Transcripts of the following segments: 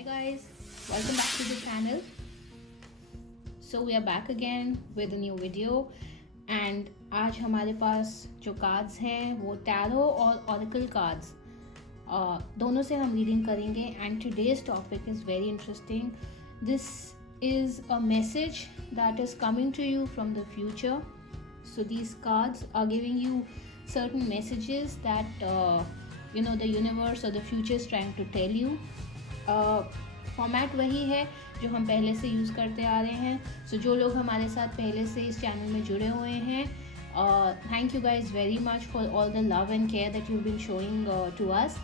Hi guys, welcome back to the channel. So we are back again with a new video and आज हमारे पास जो cards हैं वो tarot और oracle cards दोनों से हम रीडिंग करेंगे and today's topic is very interesting. This is a message that is coming to you from the future. So these cards are giving you certain messages that the universe or the future is trying to tell you. Format वही है जो हम पहले से use करते आ रहे हैं. सो जो लोग हमारे साथ पहले से इस चैनल में जुड़े हुए हैं, thank you guys very much for all the love and care that you been showing to us.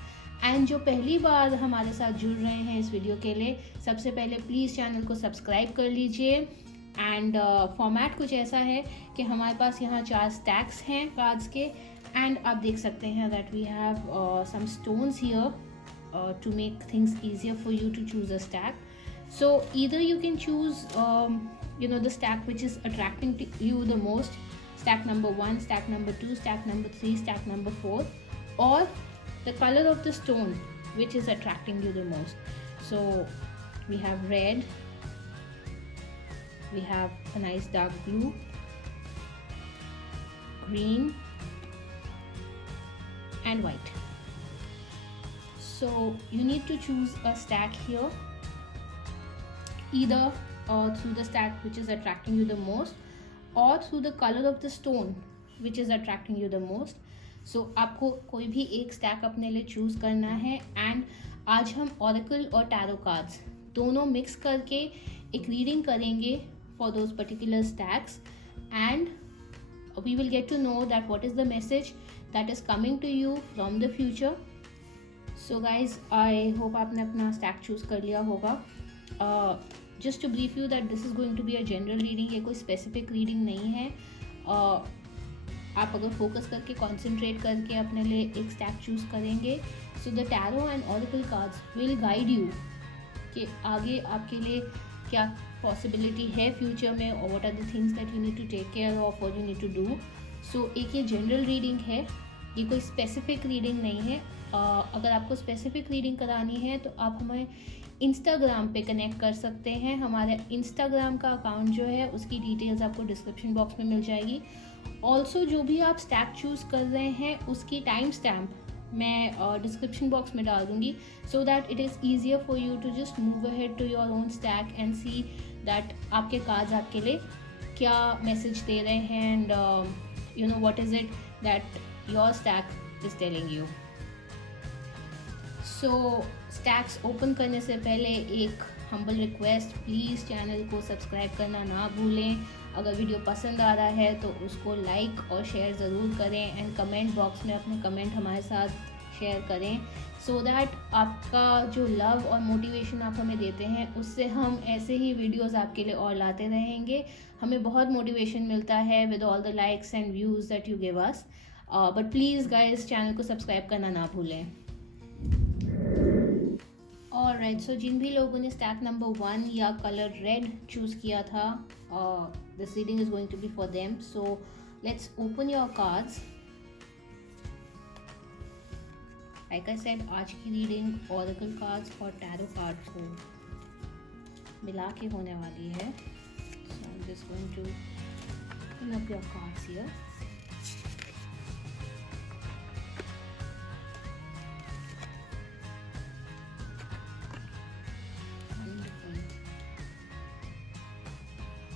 And जो पहली बार हमारे साथ जुड़ रहे हैं इस वीडियो के लिए, सबसे पहले प्लीज़ चैनल को सब्सक्राइब कर लीजिए. एंड फॉर्मेट कुछ ऐसा है कि हमारे पास यहाँ 4 स्टैक्स हैं कार्ड्स के एंड आप देख सकते हैं that we have some stones here to make things easier for you to choose a stack. So either you can choose the stack which is attracting to you the most, stack number 1, stack number 2, stack number 3, stack number 4, or the color of the stone which is attracting you the most. So we have red, we have a nice dark blue, green and white. So you need to choose a stack here, either through the stack which is attracting you the most or through the color of the stone which is attracting you the most. So आपको कोई भी एक stack अपने लिए choose करना है and आज हम ऑरेकल और टैरो कार्ड्स दोनों मिक्स करके एक रीडिंग करेंगे for those particular stacks and we will get to know that what is the message that is coming to you from the future. So guys I hope आपने अपना stack choose कर लिया होगा. Just to brief you that this is going to be a general reading, ये कोई specific reading नहीं है. आप अगर फोकस करके कॉन्सेंट्रेट करके अपने लिए एक स्टैक चूज़ करेंगे, so the tarot and oracle cards will guide you कि आगे आपके लिए क्या पॉसिबिलिटी है फ्यूचर में और what are the things that you need to take care of और you need to do. So एक ये जनरल रीडिंग है, ये कोई स्पेसिफिक रीडिंग नहीं है. अगर आपको स्पेसिफिक रीडिंग करानी है तो आप हमें इंस्टाग्राम पे कनेक्ट कर सकते हैं. हमारे इंस्टाग्राम का अकाउंट जो है उसकी डिटेल्स आपको डिस्क्रिप्शन बॉक्स में मिल जाएगी. ऑल्सो जो भी आप स्टैक चूज़ कर रहे हैं उसकी टाइम स्टैम्प मैं डिस्क्रिप्शन बॉक्स में डाल दूँगी so that it is easier for you to just move ahead to your own stack and see that आपके कार्ड्स आपके लिए क्या मैसेज दे रहे हैं and what is it that your stack is telling you. So stacks open करने से पहले एक हम्बल रिक्वेस्ट, प्लीज़ चैनल को सब्सक्राइब करना ना भूलें. अगर वीडियो पसंद आ रहा है तो उसको लाइक और शेयर ज़रूर करें एंड कमेंट बॉक्स में अपने कमेंट हमारे साथ शेयर करें सो दैट आपका जो लव और मोटिवेशन आप हमें देते हैं उससे हम ऐसे ही वीडियोस आपके लिए और लाते रहेंगे. हमें बहुत मोटिवेशन मिलता है with all the likes and views that you give us. But please guys channel को सब्सक्राइब करना ना भूलें. ऑलराइट, सो जिन भी लोगों ने स्टैक नंबर 1 या कलर रेड चूज़ किया था, this reading is going to be for them. So let's open your cards. Like I said, आज की रीडिंग ऑरेकल कार्ड्स और टैरो कार्ड्स को मिला के होने वाली है. So I am just going to open up your cards here.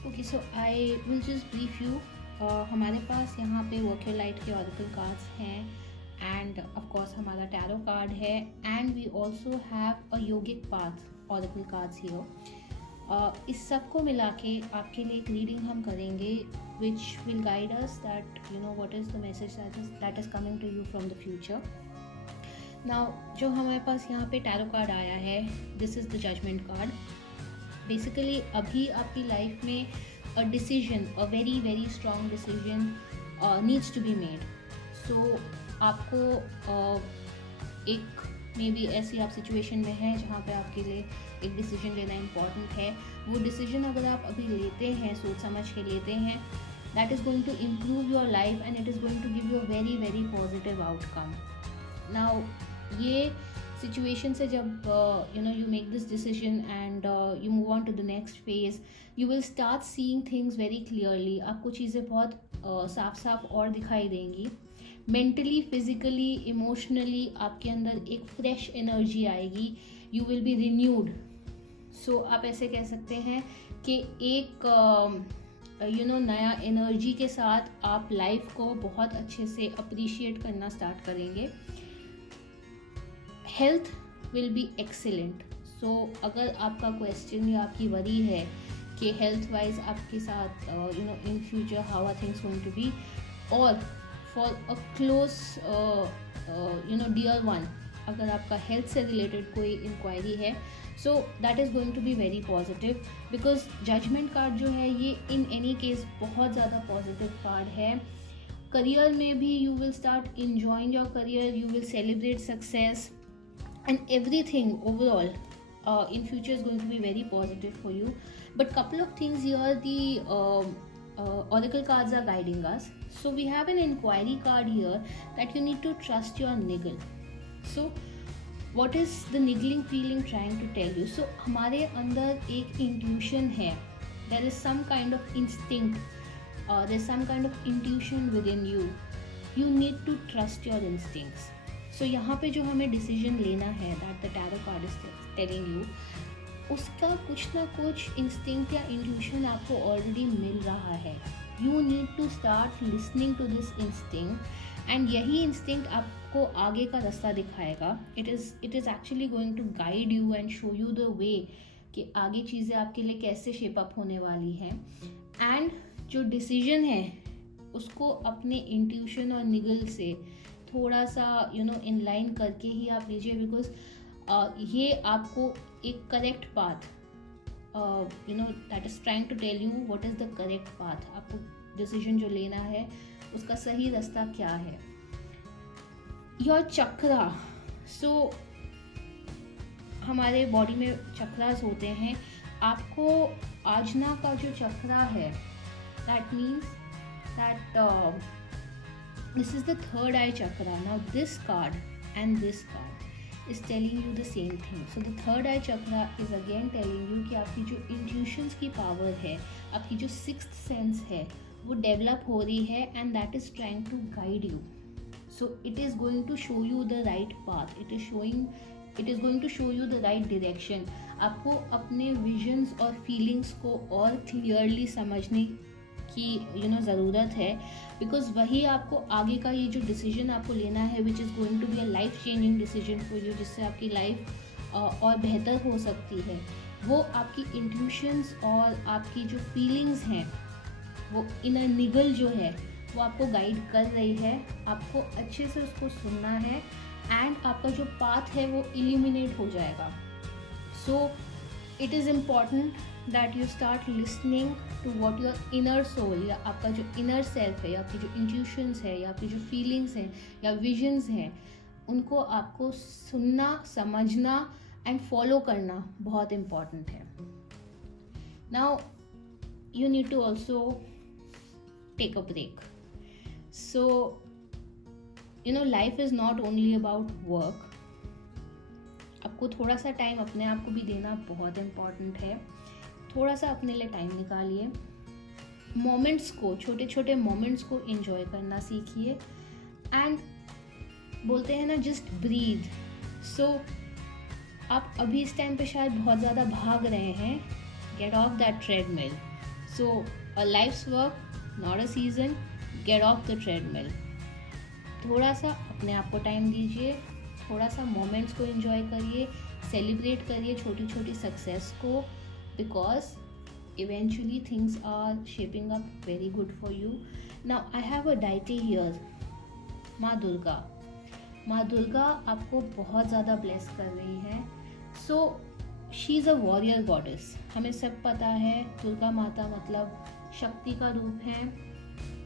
Okay, so I will just brief you. हमारे पास यहाँ पे वर्कर लाइट के ऑरेकल कार्ड्स हैं एंड ऑफ कोर्स हमारा टैरो कार्ड है and we also have a yogic path oracle cards here. इस सब को मिला के आपके लिए एक रीडिंग हम करेंगे which will guide us that what is the message that is coming to you from the future. Now जो हमारे पास यहाँ पे टैरो कार्ड आया है, this is the judgement card. Basically अभी आपकी लाइफ में a decision, a very very strong decision needs to be made. So आपको एक मे बी ऐसी आप सिचुएशन में हैं जहाँ पे आपके लिए एक डिसीजन लेना इम्पॉर्टेंट है. वो डिसीजन अगर आप अभी लेते हैं, सोच समझ के लेते हैं, that is going to improve your life and it is going to give you a very very positive outcome. Now ये सिचुएशन से जब you make this decision and you move on to the next phase, you will start seeing things very clearly. आपको चीज़ें बहुत साफ साफ और दिखाई देंगी. मेंटली, फिजिकली, इमोशनली आपके अंदर एक फ्रेश एनर्जी आएगी. You will be renewed. So आप ऐसे कह सकते हैं कि एक नया एनर्जी के साथ आप लाइफ को बहुत अच्छे से अप्रिशिएट करना स्टार्ट करेंगे. Health will be excellent. So अगर आपका क्वेश्चन या आपकी वरी है कि हेल्थ वाइज आपके साथ in future how are things going to be, और for a close dear one, अगर आपका हेल्थ से रिलेटेड कोई इंक्वायरी है, so that is going to be very positive. Because judgement card जो है ये इन एनी केस बहुत ज़्यादा पॉजिटिव कार्ड है. करियर में भी you will start enjoying your career, you will celebrate success, and everything overall in future is going to be very positive for you. But couple of things here, the oracle cards are guiding us. So we have an inquiry card here that you need to trust your niggle. So what is the niggling feeling trying to tell you? So हमारे अंदर एक intuition है. There is some kind of instinct, there is some kind of intuition within you. You need to trust your instincts. सो यहाँ पे जो हमें decision लेना है, that the tarot card is telling you, उसका कुछ ना कुछ इंस्टिंक्ट या इंट्यूशन आपको ऑलरेडी मिल रहा है. You need to start listening to this instinct, and यही इंस्टिंक्ट आपको आगे का रास्ता दिखाएगा. It is actually going to guide you and show you the way कि आगे चीज़ें आपके लिए कैसे शेप अप होने वाली हैं. एंड जो डिसीजन है उसको अपने इंट्यूशन और निगल से थोड़ा सा इन लाइन करके ही आप लीजिए. बिकॉज ये आपको एक correct path that is trying to tell you what is the correct path. आपको डिसीजन जो लेना है उसका सही रास्ता क्या है. योर चक्रा. सो हमारे बॉडी में चक्रास होते हैं. आपको आजना का जो चक्रा है, that means that this is the third eye chakra. Now this card and this card is telling you the same thing. So the third eye chakra is again telling you कि आपकी जो intuitions की power है, आपकी जो sixth sense है, वो develop हो रही है, and that is trying to guide you. So it is going to show you the right path. It is going to show you the right direction. आपको अपने visions और feelings को और clearly समझने की ज़रूरत है. बिकॉज वही आपको आगे का ये जो डिसीजन आपको लेना है, which is going to be a life changing decision for you, जिससे आपकी लाइफ और बेहतर हो सकती है, वो आपकी इंट्यूशंस और आपकी जो फीलिंग्स हैं, वो इनर निगल जो है वो आपको गाइड कर रही है. आपको अच्छे से उसको सुनना है, एंड आपका जो पाथ है वो इल्यूमिनेट हो जाएगा. So it is important that you start listening to what your inner soul, या आपका जो इनर सेल्फ है, या आपकी जो इंट्यूशंस है, या आपकी जो फीलिंग्स हैं या विजन्स हैं, उनको आपको सुनना, समझना एंड फॉलो करना बहुत इम्पॉर्टेंट है. Now you need to also take a break. So life is not only about work. आपको थोड़ा सा टाइम अपने आप को भी देना बहुत इम्पॉर्टेंट है. थोड़ा सा अपने लिए टाइम निकालिए. मोमेंट्स को, छोटे छोटे मोमेंट्स को एंजॉय करना सीखिए. एंड बोलते हैं ना, जस्ट ब्रीथ. सो आप अभी इस टाइम पे शायद बहुत ज़्यादा भाग रहे हैं. Get off that treadmill. So a life's work not a season. Get off the treadmill. थोड़ा सा अपने आप को टाइम दीजिए. थोड़ा सा मोमेंट्स को एंजॉय करिए. सेलिब्रेट करिए छोटी छोटी सक्सेस को, because eventually things are shaping up very good for you. Now I have a deity here, माँ दुर्गा. माँ दुर्गा आपको बहुत ज़्यादा ब्लेस कर रही हैं. So she is a warrior goddess. हमें सब पता है दुर्गा माता मतलब शक्ति का रूप है.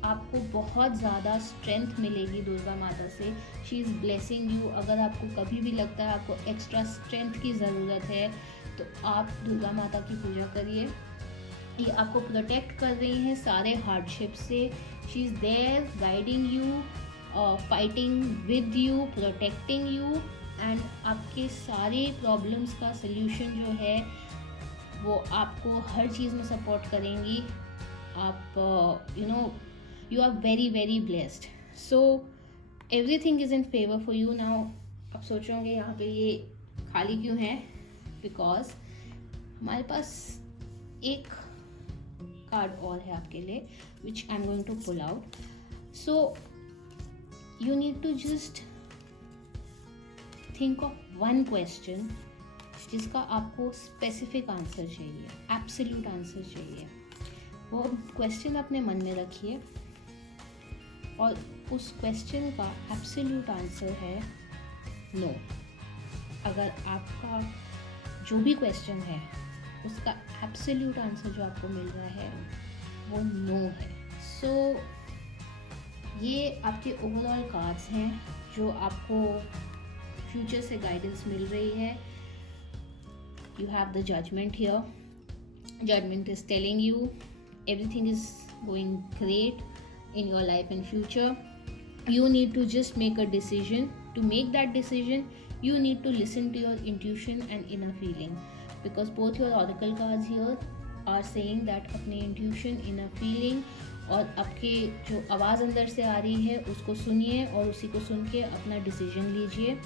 आपको बहुत ज़्यादा स्ट्रेंथ मिलेगी दुर्गा माता से. She is blessing you. अगर आपको कभी भी लगता है आपको एक्स्ट्रा स्ट्रेंथ की ज़रूरत है, तो आप दुर्गा माता की पूजा करिए. ये आपको प्रोटेक्ट कर रही हैं सारे हार्डशिप से. She is there guiding you, fighting with you, protecting you. And आपके सारे प्रॉब्लम्स का सल्यूशन जो है वो आपको हर चीज़ में सपोर्ट करेंगी. आप you are very very blessed. So everything is in favor for you now. आप सोचोगे यहाँ पे ये खाली क्यों है? बिकॉज हमारे पास एक कार्ड और है आपके लिए which I am going to pull out. So you need to just think of one question जिसका आपको स्पेसिफिक आंसर चाहिए, एब्सोल्यूट आंसर चाहिए. वो क्वेश्चन अपने मन में रखिए और उस क्वेश्चन का एब्सोल्यूट आंसर है नो. अगर आपका जो भी क्वेश्चन है उसका एब्सोल्यूट आंसर जो आपको मिल रहा है वो नो है. सो ये आपके ओवरऑल कार्ड्स हैं जो आपको फ्यूचर से गाइडेंस मिल रही है. You have the judgment here. Judgment is telling you everything is going great in your life and future. You need to just make a decision. To make that decision, you need to listen to your intuition and inner feeling, because both your oracle cards here are saying that अपने intuition, inner feeling और आपके जो आवाज़ अंदर से आ रही है उसको सुनिए और उसी को सुन के अपना डिसीजन लीजिए.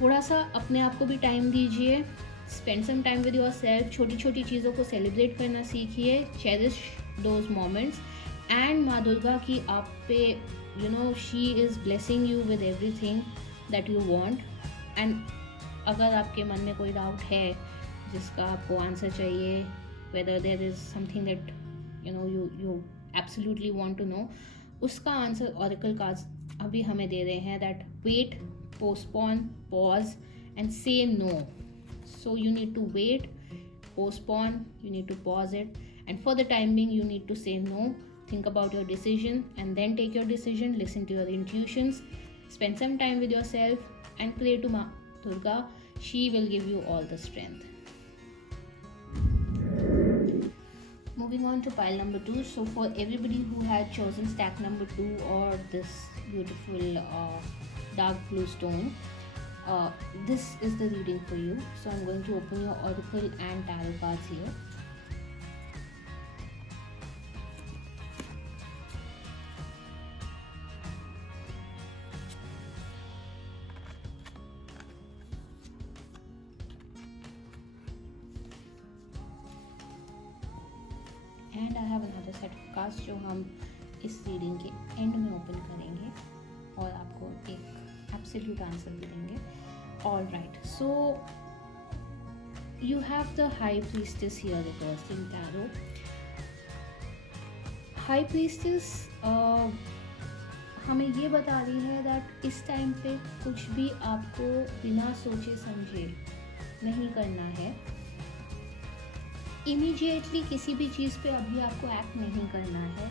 थोड़ा सा अपने आप को भी टाइम दीजिए. Spend some time with yourself. छोटी छोटी चीज़ों को सेलिब्रेट करना सीखिए. Cherish those moments. एंड माँ दुर्गा की आप पे she is blessing you with everything that you want. And अगर आपके मन में कोई डाउट है जिसका आपको आंसर चाहिए, whether there is something that you absolutely want to know, उसका आंसर ऑरेकल कार्ड्स अभी हमें दे रहे हैं. That wait, postpone, pause and say no. So you need to wait, postpone, you need to pause it, and for the time being you need to say no. Think about your decision and then take your decision. Listen to your intuitions. Spend some time with yourself and pray to Ma Durga. She will give you all the strength. Moving on to pile number 2. So for everybody who had chosen stack number 2 or this beautiful dark blue stone, this is the reading for you. So I'm going to open your oracle and tarot cards here. And I have another set of cards जो हम इस reading के and में open करेंगे और आपको एक absolute answer भी देंगे. All right, so you have the High Priestess here reversed in tarot. High Priestess हमें ये बता रही है that इस टाइम पे कुछ भी आपको बिना सोचे समझे नहीं करना है. इमीडिएटली किसी भी चीज़ पे अभी आपको एक्ट नहीं करना है.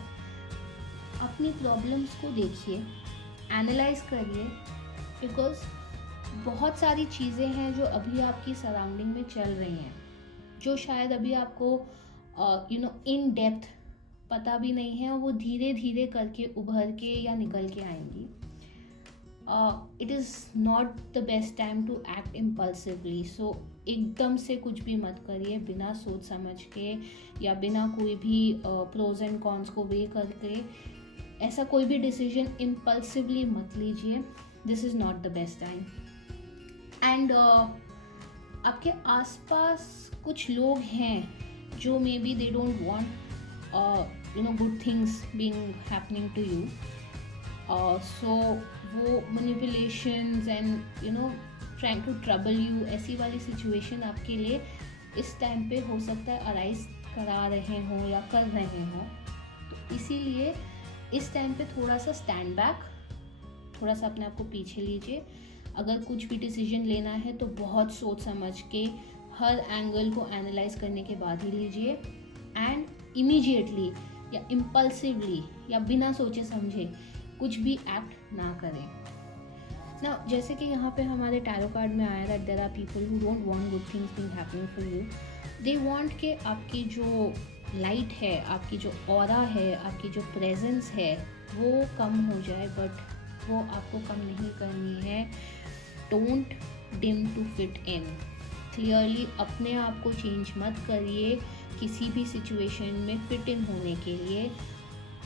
अपनी प्रॉब्लम्स को देखिए, एनालाइज करिए, बिकॉज बहुत सारी चीज़ें हैं जो अभी आपकी सराउंडिंग में चल रही हैं जो शायद अभी आपको इन डेप्थ पता भी नहीं है और वो धीरे धीरे करके उभर के या निकल के आएंगी. It is not the best time to act impulsively. So एकदम से कुछ भी मत करिए बिना सोच समझ के या बिना कोई भी प्रोज एंड कॉन्स को वे करके. ऐसा कोई भी डिसीजन इम्पल्सिवली मत लीजिए. This is not the best time. And आपके आसपास कुछ लोग हैं जो maybe they don't want good things being happening to you. So वो manipulations and trying to trouble you, ऐसी वाली सिचुएशन आपके लिए इस टाइम पे हो सकता है अराइज करा रहे हों या कर रहे हों. तो इसीलिए इस टाइम पे थोड़ा सा स्टैंड बैक, थोड़ा सा अपने आप को पीछे लीजिए. अगर कुछ भी डिसीजन लेना है तो बहुत सोच समझ के हर एंगल को एनालाइज करने के बाद ही लीजिए. एंड इमीडिएटली या इम्पल्सिवली या बिना सोचे समझे कुछ भी एक्ट ना करें ना. जैसे कि यहाँ पे हमारे टैरो कार्ड में आया that there are people who don't want good things being happening for you. They want के आपकी जो लाइट है, आपकी जो ऑरा है, आपकी जो प्रेजेंस है वो कम हो जाए, बट वो आपको कम नहीं करनी है. Don't dim to fit in. Clearly अपने आप को चेंज मत करिए किसी भी सिचुएशन में फिट इन होने के लिए।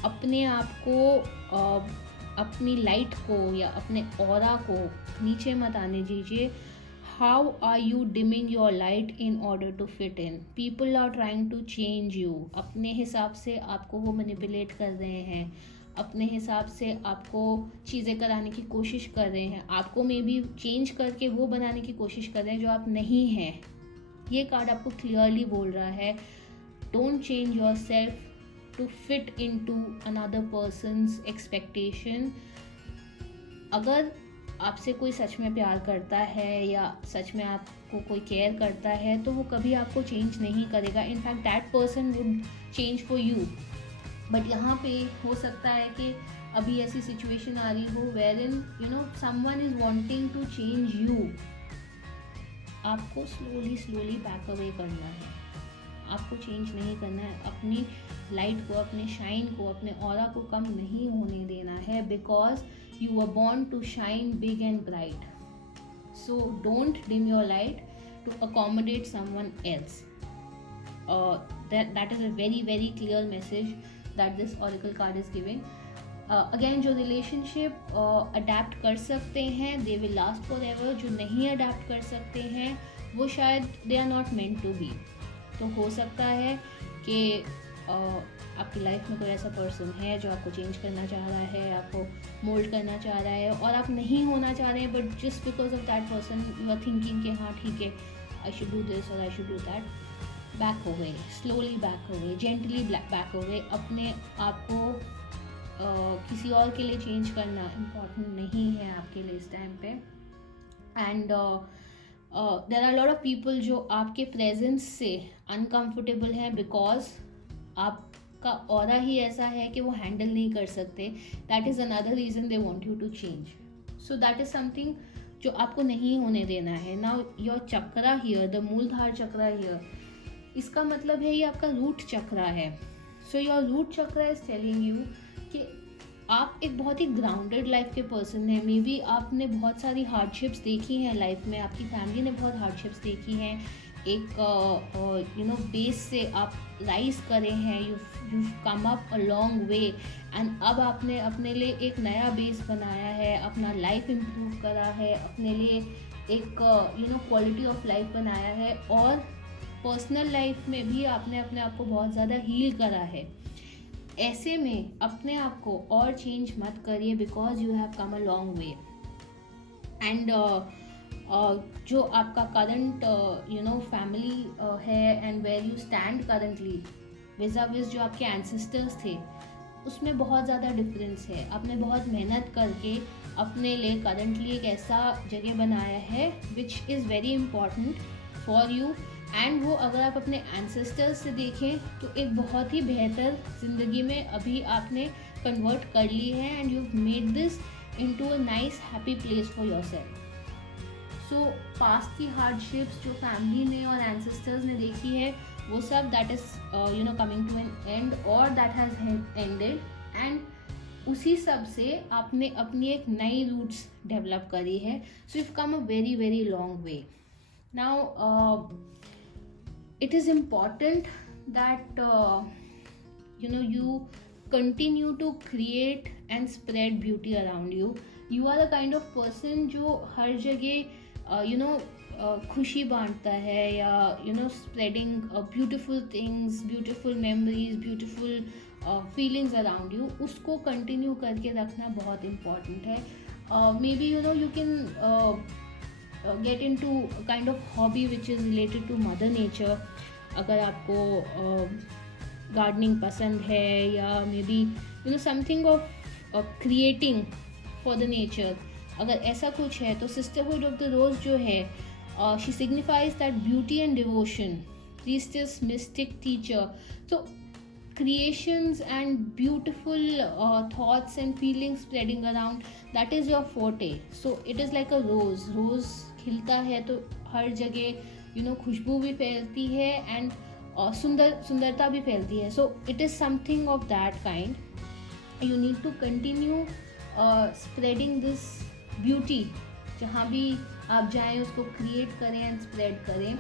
अपने आप को अपनी लाइट को या अपने ऑरा को नीचे मत आने दीजिए। How are you dimming your light in order to fit in? People are trying to change you. अपने हिसाब से आपको वो मैनिपुलेट कर रहे हैं, अपने हिसाब से आपको चीज़ें कराने की कोशिश कर रहे हैं, आपको मे बी चेंज करके वो बनाने की कोशिश कर रहे हैं जो आप नहीं हैं। ये कार्ड आपको क्लियरली बोल रहा है don't change your self to fit into another person's expectation। अगर आपसे कोई सच में प्यार करता है या सच में आपको कोई केयर करता है तो वो कभी आपको चेंज नहीं करेगा। In fact that person would change for you. But यहाँ पे हो सकता है कि अभी ऐसी सिचुएशन आ रही हो where in someone is wanting to change you. आपको स्लोली बैक अवे करना है, आपको चेंज नहीं करना है। अपनी लाइट को, अपने शाइन को, अपने ऑरा को कम नहीं होने देना है, because you are born to shine big and bright. So don't dim your light to accommodate someone else. that is a very clear message that this oracle card is giving। Again जो relationship adapt कर सकते हैं they will last forever. जो नहीं adapt कर सकते हैं वो शायद they are not meant to be. तो हो सकता है कि आपकी लाइफ में कोई ऐसा पर्सन है जो आपको चेंज करना चाह रहा है, आपको मोल्ड करना चाह रहा है और आप नहीं होना चाह रहे हैं, but just because of that person you are thinking कि हाँ ठीक है आई शुड डू दिस और I should do that. Back हो गए, स्लोली बैक हो गए, जेंटली बैक हो गए। अपने आप को किसी और के लिए चेंज करना इम्पॉर्टेंट नहीं है आपके लिए इस टाइम पे। And there are lot of people जो आपके प्रेजेंस से अनकम्फर्टेबल हैं बिकॉज आपका ऑरा ही ऐसा है कि वो हैंडल नहीं कर सकते। That is another reason they want you to change. So that is something जो आपको नहीं होने देना है। Now your chakra here, the Muladhara chakra here, इसका मतलब है ये आपका रूट चक्रा है। So your root chakra is telling you कि आप एक बहुत ही ग्राउंडेड लाइफ के पर्सन हैं। मे बी आपने बहुत सारी हार्डशिप्स देखी हैं लाइफ में, आपकी फैमिली ने बहुत हार्डशिप्स देखी हैं। एक बेस से आप राइज करे हैं, you come up a long way and अब आपने अपने लिए एक नया बेस बनाया है, अपना लाइफ इम्प्रूव करा है, अपने लिए एक क्वालिटी ऑफ लाइफ बनाया है और पर्सनल लाइफ में भी आपने अपने आप को बहुत ज़्यादा हील करा है। ऐसे में अपने आप को और चेंज मत करिए because you have come a long way. And जो आपका करंट फैमिली है and where you stand currently with जो आपके एंसेस्टर्स थे उसमें बहुत ज़्यादा डिफरेंस है। आपने बहुत मेहनत करके अपने लिए करंटली एक ऐसा जगह बनाया है which is very important for you. And वो अगर आप अपने एंसेस्टर्स से देखें तो एक बहुत ही बेहतर ज़िंदगी में अभी आपने कन्वर्ट कर ली है and you made this into a nice happy place for yourself. So past की हार्डशिप्स जो फैमिली ने और एंसेस्टर्स ने देखी है वो सब that is coming to an end और दैट हैज़ एंडेड एंड उसी सब से आपने अपनी एक नई रूट्स डेवलप करी है। So you come a very long way. Now it is important that you continue to create and spread beauty around you। You are the kind of person जो हर जगह खुशी बांटता है या spreading beautiful things, beautiful memories, beautiful feelings around you, उसको continue करके रखना बहुत important है। Maybe you can get into a kind of hobby which is related to mother nature। अगर आपको गार्डनिंग पसंद है या may be something of creating for the nature, अगर ऐसा कुछ है तो सिस्टरहुड ऑफ द रोज जो है she signifies that beauty and devotion, priestess, mistake, teacher. तो creations and beautiful thoughts and feelings spreading around, that is your forte। So it is like a rose खिलता है तो हर जगह खुशबू भी फैलती है एंड सुंदरता भी फैलती है। So it is something of that kind. You need to continue spreading this beauty जहाँ भी आप जाएं उसको क्रिएट करें एंड स्प्रेड करें.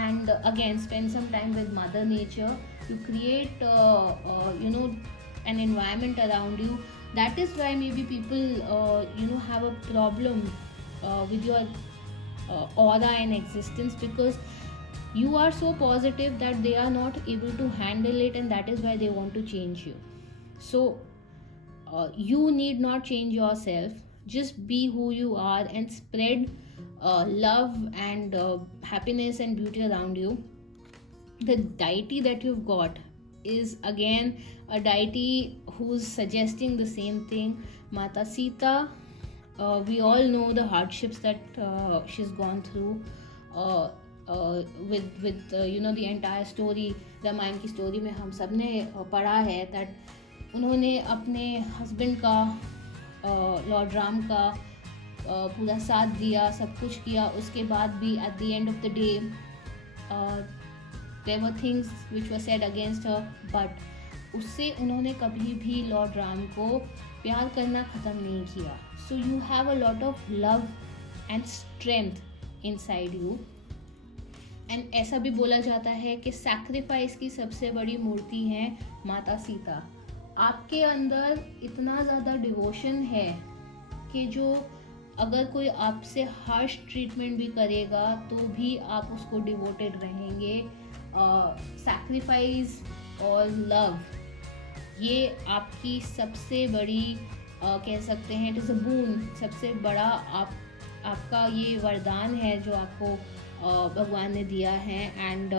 And again, spend some time with Mother Nature to create an environment around you. That is why maybe people have a problem with your aura and existence, because you are so positive that they are not able to handle it, and that is why they want to change you. So you need not change yourself. Just be who you are and spread love and happiness and beauty around you. The deity that you've got is again a deity who's suggesting the same thing. Mata Sita, we all know the hardships that she's gone through with the entire story. Ramayan की story में हम सब ने पढ़ा है that उन्होंने अपने husband का लॉर्ड राम का पूरा साथ दिया, सब कुछ किया, उसके बाद भी at the end of the day there were things which were said against her, but उससे उन्होंने कभी भी लॉर्ड राम को प्यार करना ख़त्म नहीं किया. So you have a lot of love and strength inside you. And ऐसा भी बोला जाता है कि सैक्रिफाइस की सबसे बड़ी मूर्ति है माता सीता. आपके अंदर इतना ज़्यादा डिवोशन है कि जो अगर कोई आपसे हार्श ट्रीटमेंट भी करेगा तो भी आप उसको डिवोटेड रहेंगे. सैक्रिफाइस और लव, ये आपकी सबसे बड़ी कह सकते हैं इट इज़ अ बून, सबसे बड़ा आपका ये वरदान है जो आपको भगवान ने दिया है. And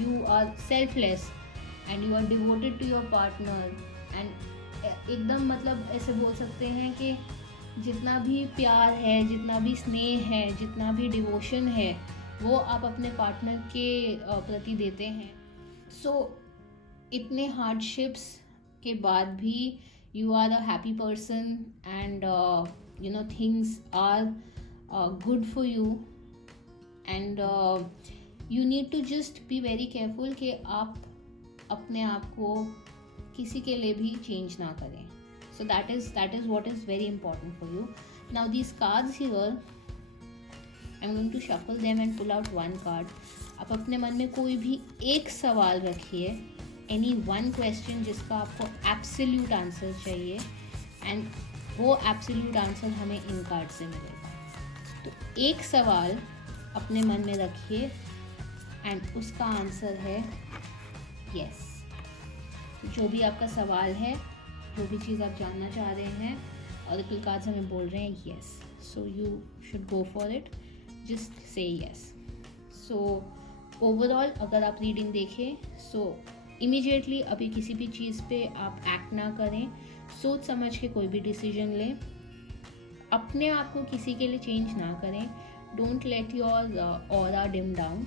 you are selfless and you are devoted to your partner. And एकदम मतलब ऐसे बोल सकते हैं कि जितना भी प्यार है, जितना भी स्नेह है, जितना भी डिवोशन है, वो आप अपने पार्टनर के प्रति देते हैं. सो इतने हार्डशिप्स के बाद भी you are a happy person and things are good for you. And you need to just be very careful कि आप अपने आप को किसी के लिए भी चेंज ना करें. So that is what is very important for you. Now these cards here, I'm going to shuffle them and pull out one card. आप अपने मन में कोई भी एक सवाल रखिए, any one question जिसका आपको absolute answer चाहिए, and वो absolute answer हमें इन कार्ड से मिलेगा. तो एक सवाल अपने मन में रखिए and उसका आंसर है yes. जो भी आपका सवाल है, जो भी चीज़ आप जानना चाह रहे हैं, ऑरेकल कार्ड्स हमें बोल रहे हैं yes. So you should go for it, just say yes. So overall अगर आप रीडिंग देखें, सो इमीडिएटली अभी किसी भी चीज़ पे आप एक्ट ना करें, सोच समझ के कोई भी डिसीजन लें, अपने आप को किसी के लिए चेंज ना करें. Don't let your aura dim down.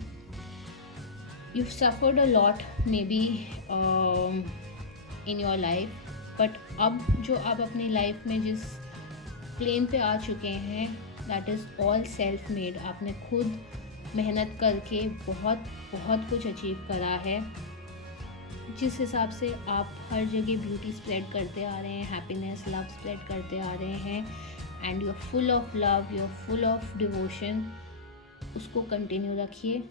You suffered a lot may be in your life, but अब जो आप अपनी लाइफ में जिस प्लेन पे आ चुके हैं, that is all self made. आपने खुद मेहनत करके बहुत बहुत कुछ अचीव करा है. जिस हिसाब से आप हर जगह ब्यूटी स्प्रेड करते आ रहे हैं, हैप्पीनेस, लव स्प्रेड करते आ रहे हैं, and you are full of love, you are full of devotion, उसको कंटिन्यू रखिए.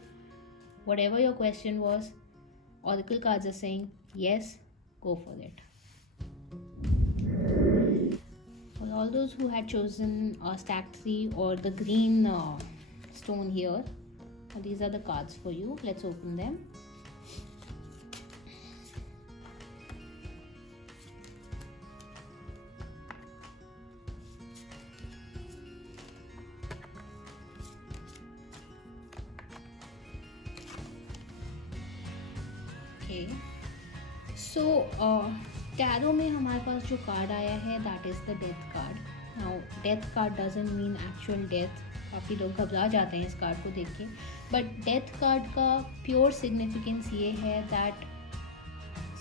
Whatever your question was, Oracle cards are saying yes, go for it. For all those who had chosen stack 3 or the green stone here, these are the cards for you. Let's open them. So tarot में हमारे पास जो card आया है that is the death card. Now death card doesn't mean actual death. काफ़ी लोग घबरा जाते हैं इस कार्ड को देख के, बट डेथ कार्ड का प्योर सिग्निफिकेंस ये है दैट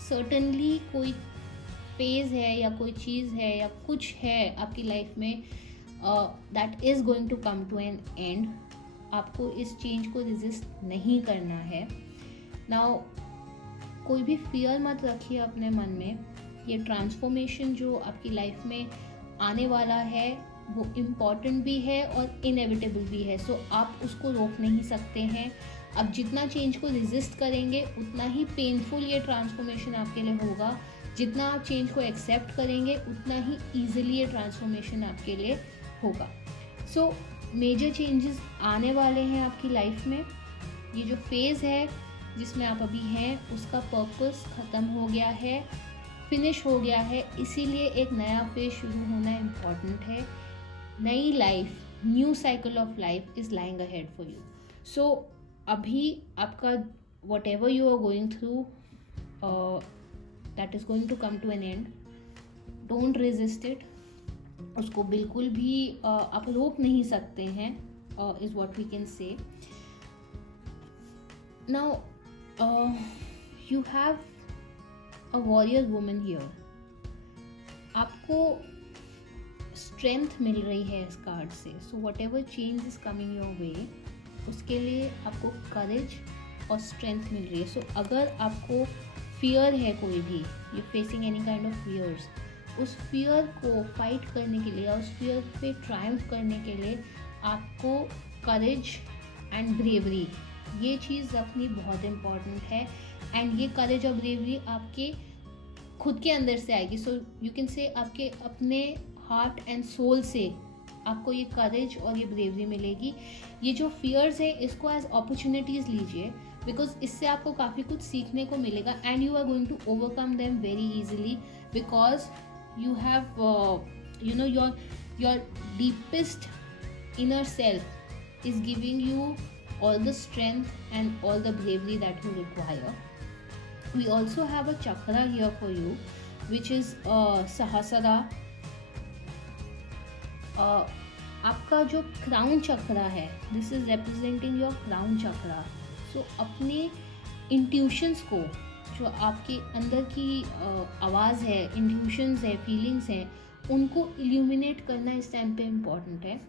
सर्टनली कोई फेज़ है या कोई चीज़ है या कुछ है आपकी लाइफ में that is going to come to an end. आपको इस चेंज को रेजिस्ट नहीं करना है. नाउ कोई भी फियर मत रखिए अपने मन में. ये ट्रांसफॉर्मेशन जो आपकी लाइफ में आने वाला है, वो इम्पॉर्टेंट भी है और इनएविटेबल भी है, सो आप उसको रोक नहीं सकते हैं। आप जितना चेंज को रेजिस्ट करेंगे उतना ही पेनफुल ये ट्रांसफॉर्मेशन आपके लिए होगा, जितना आप चेंज को एक्सेप्ट करेंगे उतना ही ईजिली ये ट्रांसफॉर्मेशन आपके लिए होगा। सो मेजर चेंजेस आने वाले हैं आपकी लाइफ में। ये जो फेज़ है जिसमें आप अभी हैं उसका पर्पस ख़त्म हो गया है, फिनिश हो गया है, इसीलिए एक नया फेज शुरू होना इम्पॉर्टेंट है। नई life, new cycle of life is lying ahead for you. So अभी आपका whatever you are going through that is going to come to an end. Don't resist it, उसको बिल्कुल भी आप रोक नहीं सकते हैं, is what we can say. Now you have a warrior woman here. आपको स्ट्रेंथ मिल रही है इस कार्ड से। So whatever change is coming your वे, उसके लिए आपको करेज और स्ट्रेंथ मिल रही है। सो अगर आपको फियर है कोई भी, you facing any kind of fears, उस फियर को फाइट करने के लिए या उस फियर पे ट्रायम्फ करने के लिए आपको करेज एंड ब्रेवरी, ये चीज़ रखनी बहुत इम्पॉर्टेंट है। एंड ये करेज और ब्रेवरी आपके खुद के अंदर से आएगी। सो यू कैन से आपके अपने हार्ट एंड सोल से आपको ये करेज और ये ब्रेवरी मिलेगी। ये जो फियर्स है इसको एज अपॉर्चुनिटीज़ लीजिए, बिकॉज इससे आपको काफ़ी कुछ सीखने को मिलेगा and you are going to overcome them very easily, because you have your deepest inner self is giving you all the strength and all the bravery that you require. We also have a chakra here for you, which is Sahasrara. आपका जो crown chakra है, this is representing your crown chakra. So अपने intuitions को, जो आपके अंदर की आवाज़ है, इंट्यूशंस है, फीलिंग्स हैं, उनको इल्यूमिनेट करना इस टाइम पे इम्पॉर्टेंट है।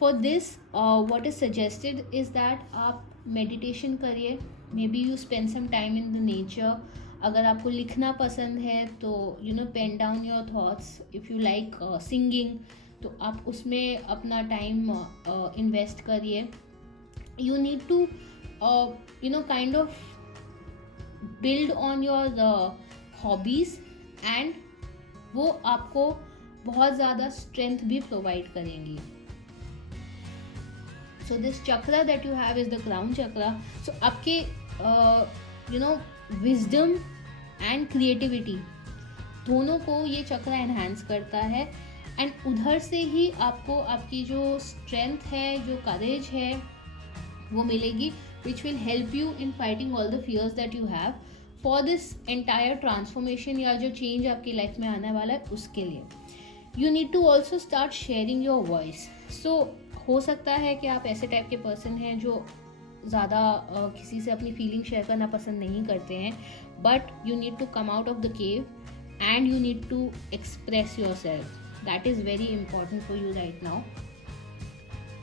For this what is suggested is that आप मेडिटेशन करिए, maybe you spend some time in the nature. अगर आपको लिखना पसंद है तो pen down your thoughts. If you like singing तो आप उसमें अपना टाइम इन्वेस्ट करिए। You need to kind of build on your hobbies and वो आपको बहुत ज़्यादा strength भी provide करेंगी। So this chakra that you have is the crown chakra. So आपके wisdom and creativity दोनों को ये चक्रा enhance करता है, and उधर से ही आपको आपकी जो strength है, जो courage है, वो मिलेगी, which will help you in fighting all the fears that you have for this entire transformation या जो change आपकी life में आने वाला है उसके लिए। You need to also start sharing your voice. So हो सकता है कि आप ऐसे टाइप के पर्सन हैं जो ज़्यादा किसी से अपनी फीलिंग शेयर करना पसंद नहीं करते हैं, but you need to come out of the cave and you need to express yourself. That is very important for you right now.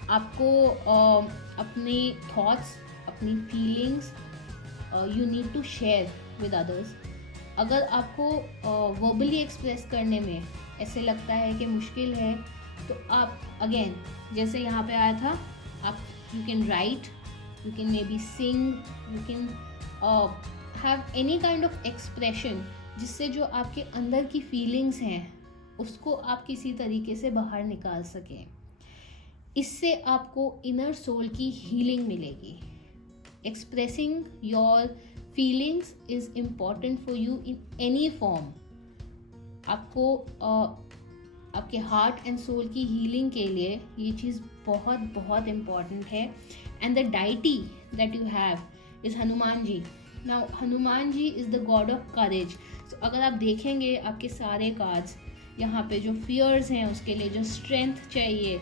आपको अपने थॉट्स, अपनी feelings you need to share with others. अगर आपको verbally express करने में ऐसे लगता है कि मुश्किल है, तो आप अगेन जैसे यहाँ पे आया था, आप you can write, you can maybe sing, you can have any kind of expression जिससे जो आपके अंदर की फीलिंग्स हैं उसको आप किसी तरीके से बाहर निकाल सकें। इससे आपको इनर सोल की हीलिंग मिलेगी। Expressing your feelings is important for you in any form. आपको आपके हार्ट एंड सोल की हीलिंग के लिए ये चीज़ बहुत बहुत इम्पॉर्टेंट है। And the deity that you have is Hanuman ji. Now Hanuman ji is the god of courage. So अगर आप देखेंगे आपके सारे कार्ड्स, यहाँ पे जो फियर्स हैं उसके लिए जो स्ट्रेंथ चाहिए,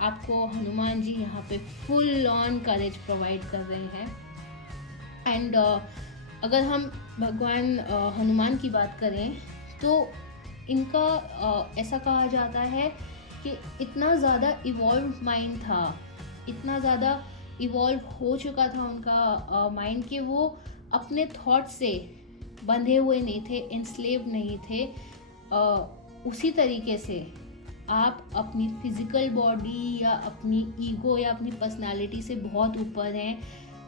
आपको हनुमान जी यहाँ पे फुल ऑन करेज प्रोवाइड कर रहे हैं। एंड अगर हम भगवान हनुमान की बात करें तो इनका ऐसा कहा जाता है कि इतना ज़्यादा इवॉल्व माइंड था, इतना ज़्यादा इवॉल्व हो चुका था उनका माइंड कि वो अपने थॉट से बंधे हुए नहीं थे, एनस्लेव नहीं थे। उसी तरीके से आप अपनी फिजिकल बॉडी या अपनी ईगो या अपनी पर्सनालिटी से बहुत ऊपर हैं,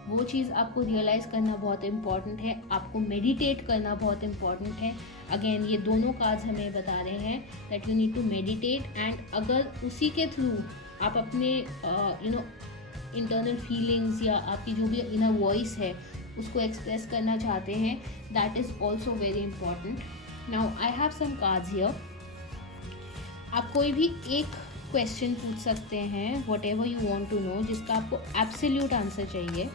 वो चीज़ आपको रियलाइज़ करना बहुत इम्पॉर्टेंट है। आपको मेडिटेट करना बहुत इम्पॉर्टेंट है। अगेन ये दोनों कार्ड्स हमें बता रहे हैं that you need to meditate, and अगर उसी के थ्रू आप अपने इंटरनल फीलिंग्स या आपकी जो भी इनर वॉइस है उसको एक्सप्रेस करना चाहते हैं, that is also very important. Now I have some cards here. आप कोई भी एक क्वेश्चन पूछ सकते हैं, whatever you want to know, जिसका आपको एब्सोल्यूट आंसर चाहिए।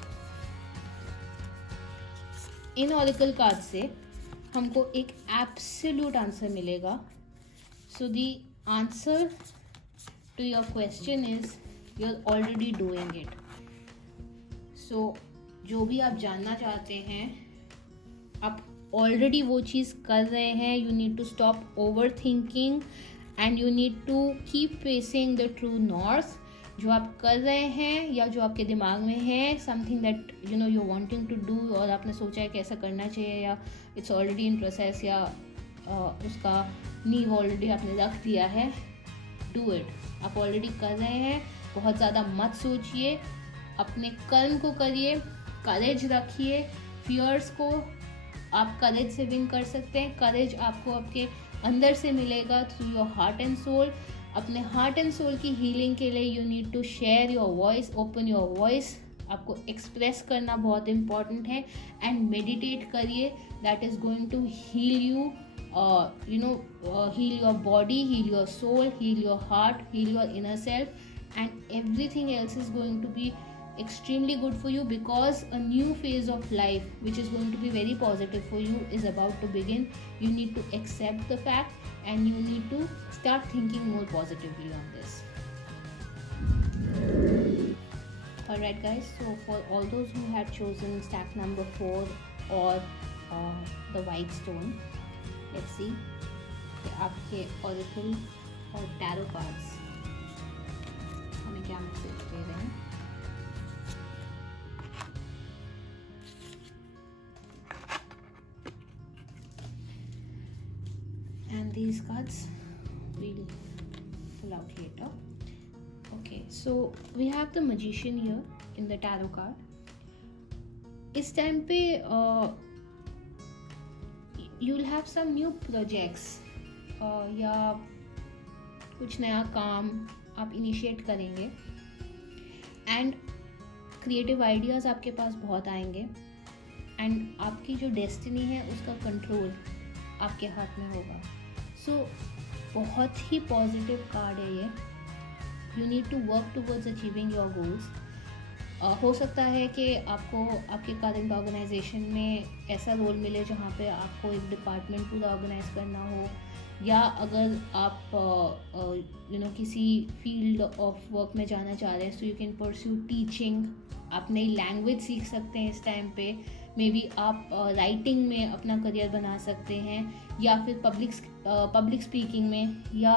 इन ऑरिकल कार्ड से हमको एक एब्सोल्यूट आंसर मिलेगा। So the answer to your question is you are already doing it. So जो भी आप जानना चाहते हैं आप ऑलरेडी वो चीज़ कर रहे हैं। You need to stop overthinking and you need to keep facing the true north. जो आप कर रहे हैं या जो आपके दिमाग में है, something that you wanting to do, और आपने सोचा है कि ऐसा करना चाहिए या इट्स ऑलरेडी इन प्रोसेस या उसका नींव ऑलरेडी आपने रख दिया है, डू इट। आप ऑलरेडी कर रहे हैं, बहुत ज़्यादा मत सोचिए, अपने कर्म को करिए, करेज रखिए। फियर्स को आप करेज से विन कर सकते हैं। करेज आपको आपके अंदर से मिलेगा through your heart and soul. अपने हार्ट एंड सोल की हीलिंग के लिए you need to share your voice, open your voice. आपको एक्सप्रेस करना बहुत इंपॉर्टेंट है एंड मेडिटेट करिए। That is going to heal you, heal your body, heal your soul, heal your heart, heal your inner self, and everything else is going to be extremely good for you, because a new phase of life which is going to be very positive for you is about to begin. You need to accept the fact and you need to start thinking more positively on this. Alright guys, so for all those who had chosen stack number 4 or the white stone, let's see कि आपके auricle और tarot cards हमें क्या message दे रहे हैं। And these cards we'll pull out later. Okay, so we have the magician here in the tarot card. इस time पे you'll have some new projects या कुछ नया काम आप इनिशिएट करेंगे एंड क्रिएटिव आइडियाज़ आपके पास बहुत आएंगे एंड आपकी जो डेस्टिनी है उसका कंट्रोल आपके हाथ में होगा। सो बहुत ही पॉजिटिव कार्ड है ये। You need to work towards achieving your goals. हो सकता है कि आपको आपके करंट ऑर्गेनाइजेशन में ऐसा रोल मिले जहाँ पे आपको एक डिपार्टमेंट पूरा ऑर्गेनाइज करना हो, या अगर आप किसी फील्ड ऑफ वर्क में जाना चाह रहे हैं, so you can pursue teaching. आप नई लैंग्वेज सीख सकते हैं इस टाइम पे। मे बी आप राइटिंग में अपना करियर बना सकते हैं, या फिर पब्लिक स्पीकिंग में या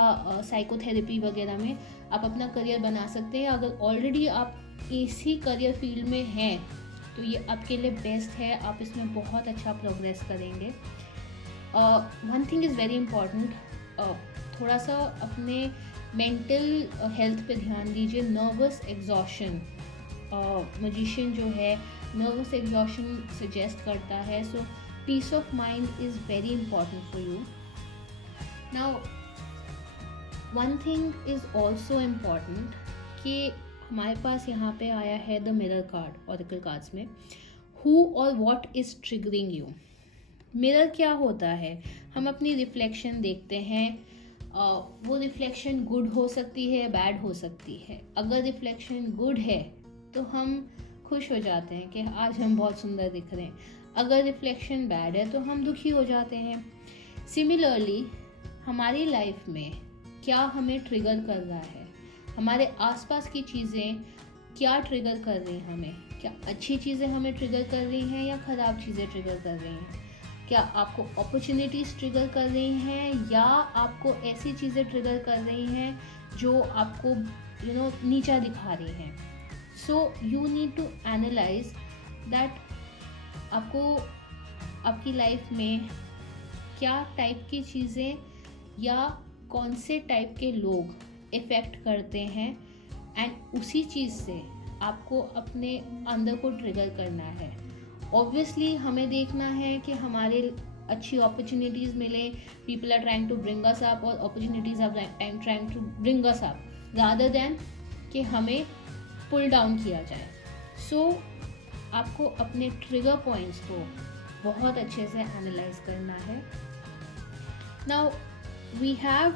साइकोथेरेपी वगैरह में आप अपना करियर बना सकते हैं। अगर ऑलरेडी आप इसी करियर फील्ड में हैं तो ये आपके लिए बेस्ट है, आप इसमें बहुत अच्छा प्रोग्रेस करेंगे। One thing is very important, थोड़ा सा अपने मेंटल हेल्थ पे ध्यान दीजिए। नर्वस एग्जॉशन, मैजिशियन जो है नर्वस एग्जॉशन सजेस्ट करता है। So peace of mind is very important for you. Now one thing is also important कि हमारे पास यहाँ पे आया है the mirror card oracle cards में। हु और what is triggering you. Mirror क्या होता है? हम अपनी रिफ्लेक्शन देखते हैं। वो रिफ्लेक्शन गुड हो सकती है, बैड हो सकती है। अगर रिफ्लेक्शन गुड है तो हम खुश हो जाते हैं कि आज हम बहुत सुंदर दिख रहे हैं। अगर रिफ्लेक्शन बैड है तो हम दुखी हो जाते हैं। सिमिलरली हमारी लाइफ में क्या हमें ट्रिगर कर रहा है, हमारे आसपास की चीज़ें क्या ट्रिगर कर रही हैं हमें, क्या अच्छी चीज़ें हमें ट्रिगर कर रही हैं या ख़राब चीज़ें ट्रिगर कर रही हैं, क्या आपको अपॉर्चुनिटीज़ ट्रिगर कर रही हैं या आपको ऐसी चीज़ें ट्रिगर कर रही हैं जो आपको नीचा दिखा रही हैं। So you need to analyse that आपको आपकी लाइफ में क्या टाइप की चीज़ें या कौन से टाइप के लोग इफ़ेक्ट करते हैं, एंड उसी चीज़ से आपको अपने अंदर को ट्रिगर करना है। ऑब्वियसली हमें देखना है कि हमारे अच्छी अपॉर्चुनिटीज़ मिले, people are trying to bring us up और opportunities are trying to bring us up rather than कि हमें पुल डाउन किया जाए। सो आपको अपने ट्रिगर पॉइंट्स को बहुत अच्छे से एनालाइज करना है। Now we have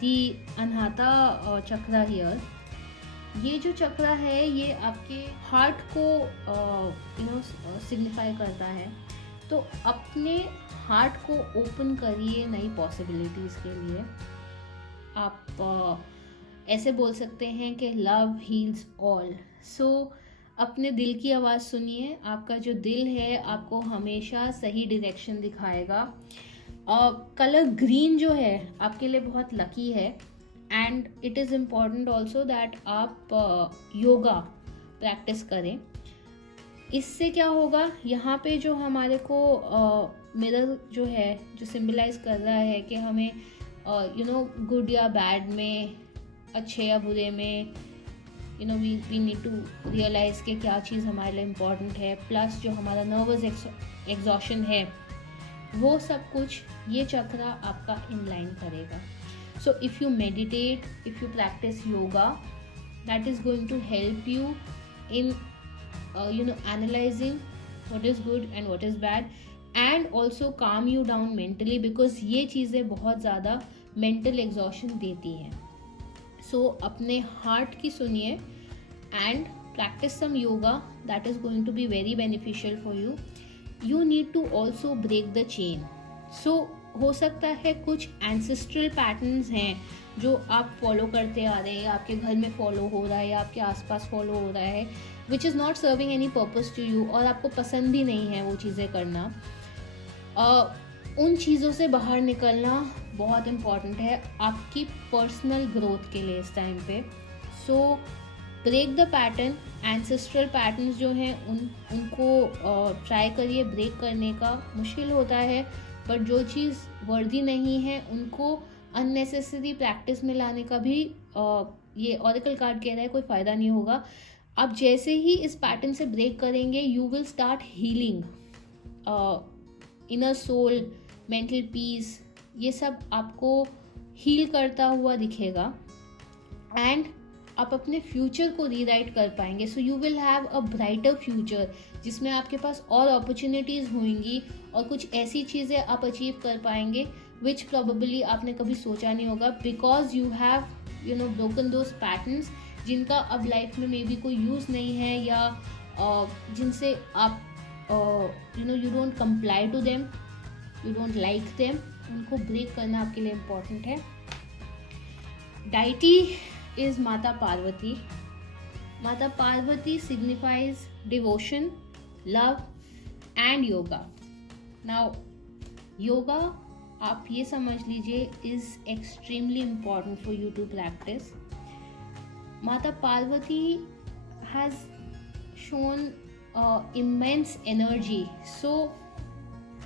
the Anahata chakra here. ये जो चक्र है ये आपके हार्ट को सिग्निफाई करता है। तो अपने हार्ट को ओपन करिए नई पॉसिबिलिटीज़ के लिए। आप ऐसे बोल सकते हैं कि लव हील्स ऑल। सो अपने दिल की आवाज़ सुनिए। आपका जो दिल है आपको हमेशा सही डायरेक्शन दिखाएगा। कलर ग्रीन जो है आपके लिए बहुत लकी है, and it is important also that आप योगा प्रैक्टिस करें। इससे क्या होगा, यहाँ पे जो हमारे को मिरर जो है जो सिंबलाइज कर रहा है कि हमें गुड या बैड में, अच्छे या बुरे में, वी नीड टू रियलाइज़ कि क्या चीज़ हमारे लिए इम्पॉर्टेंट है। प्लस जो हमारा नर्वस एग्जॉशन है वो सब कुछ ये चक्र आपका इनलाइन करेगा। So if you meditate, if you practice yoga, that is going to help you in analyzing what is good and what is bad, and also calm you down mentally, because ये चीज़ें बहुत ज़्यादा mental exhaustion देती हैं। So अपने heart की सुनिए and practice some yoga, that is going to be very beneficial for you. You need to also break the chain. So हो सकता है कुछ एंसेस्ट्रल पैटर्न्स हैं जो आप फॉलो करते आ रहे हैं, आपके घर में फॉलो हो रहा है या आपके आसपास फॉलो हो रहा है, which is not serving any purpose to you, और आपको पसंद भी नहीं है वो चीज़ें करना। उन चीज़ों से बाहर निकलना बहुत इम्पॉर्टेंट है आपकी पर्सनल ग्रोथ के लिए इस टाइम पे। So break the pattern. Ancestral patterns जो हैं उनको ट्राई करिए ब्रेक करने का। मुश्किल होता है, बट जो चीज़ वर्दी नहीं है उनको अननेसेसरी प्रैक्टिस में लाने का भी ये ऑरेकल कार्ड कह रहा है कोई फ़ायदा नहीं होगा। आप जैसे ही इस पैटर्न से ब्रेक करेंगे you will start healing inner soul, mental peace, ये सब आपको हील करता हुआ दिखेगा, एंड आप अपने फ्यूचर को रीराइट कर पाएंगे। So you will have a brighter future जिसमें आपके पास और अपॉर्चुनिटीज़ होंगी और कुछ ऐसी चीज़ें आप अचीव कर पाएंगे विच प्रॉबेबली आपने कभी सोचा नहीं होगा, because you have broken those patterns जिनका अब लाइफ में मे बी कोई यूज़ नहीं है, या जिनसे आप you don't comply to them, you don't like them. उनको ब्रेक करना आपके लिए इम्पॉर्टेंट है। Deity is Mata Parvati. Mata Parvati signifies devotion, love and yoga. Now yoga आप ये समझ लीजिए is extremely important for you to practice. Mata Parvati has shown immense energy, so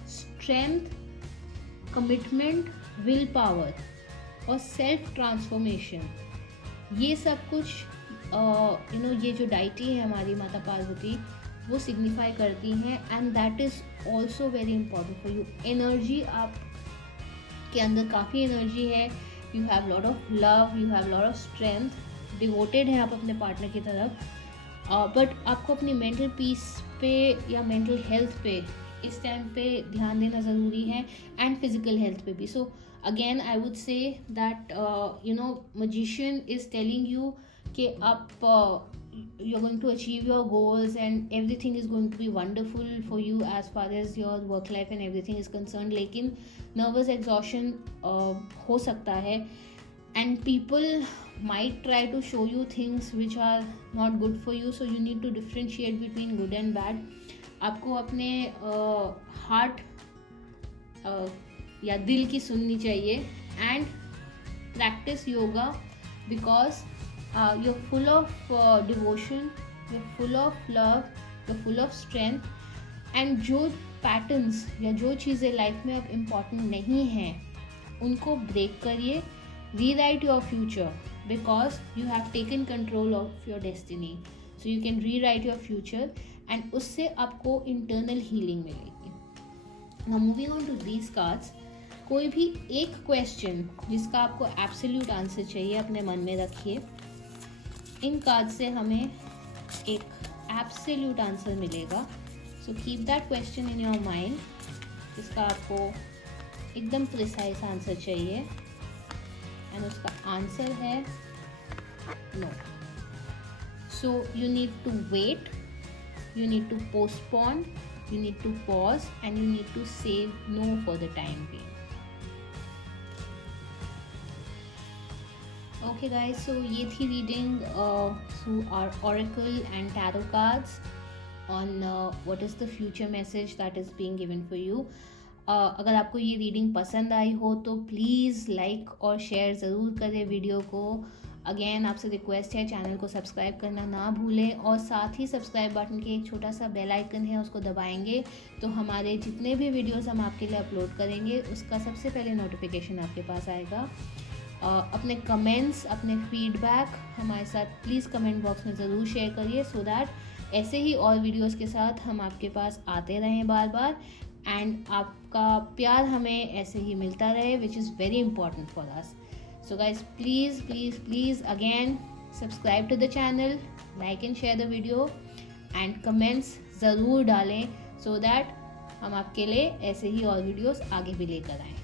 strength, commitment, willpower और self transformation, ये सब कुछ ये जो डाइटी है हमारी माता पार्वती वो सिग्निफाई करती हैं, and that is also very important for you. Energy, आप के अंदर काफ़ी एनर्जी है, you have lot of love, you have lot of strength, devoted हैं आप अपने पार्टनर की तरफ, बट आपको अपनी मेंटल पीस पे या मेंटल हेल्थ पे इस टाइम पे ध्यान देना ज़रूरी है, एंड फिजिकल हेल्थ पे भी। सो again I would say that magician is telling you कि आप you're going to achieve your goals and everything is going to be wonderful for you as far as your work life and everything is concerned, लेकिन nervous exhaustion हो सकता है, and people might try to show you things which are not good for you, so you need to differentiate between good and bad. आपको अपने heart या दिल की सुननी चाहिए, and practise yoga because you are full of devotion, you are full of love, you are full of strength, and जो patterns या जो चीज़ें लाइफ में अब इम्पॉर्टेंट नहीं हैं उनको ब्रेक करिए, rewrite your future because you have taken control of your destiny, so you can rewrite your future and उससे आपको इंटरनल हीलिंग मिलेगी। Now moving on to these cards, कोई भी एक क्वेश्चन जिसका आपको एब्सोल्यूट आंसर चाहिए अपने मन में रखिए। इन कार्ड से हमें एक एब्सोल्यूट आंसर मिलेगा, so keep that question in your mind, जिसका आपको एकदम प्रिसाइज आंसर चाहिए एंड उसका आंसर है no. So you need to wait, you need to postpone, you need to pause and you need to say no for the time being. Okay guys, so ये थी reading through our oracle and tarot cards on what is the future message that is being given for you. अगर आपको ये reading पसंद आई हो तो please like और share ज़रूर करें वीडियो को। अगेन आपसे रिक्वेस्ट है, चैनल को सब्सक्राइब करना ना भूलें और साथ ही सब्सक्राइब बटन के एक छोटा सा बेल आइकन है, उसको दबाएंगे तो हमारे जितने भी वीडियोस हम आपके लिए अपलोड करेंगे उसका सबसे पहले नोटिफिकेशन आपके पास आएगा। अपने कमेंट्स, अपने फीडबैक हमारे साथ प्लीज़ कमेंट बॉक्स में ज़रूर शेयर करिए, सो दैट ऐसे ही और वीडियोस के साथ हम आपके पास आते रहें बार बार एंड आपका प्यार हमें ऐसे ही मिलता रहे, which is very important for us. So guys, please again subscribe to the channel, like and share the video and comments ज़रूर डालें so that हम आपके लिए ऐसे ही और वीडियोस आगे भी लेकर आएँ।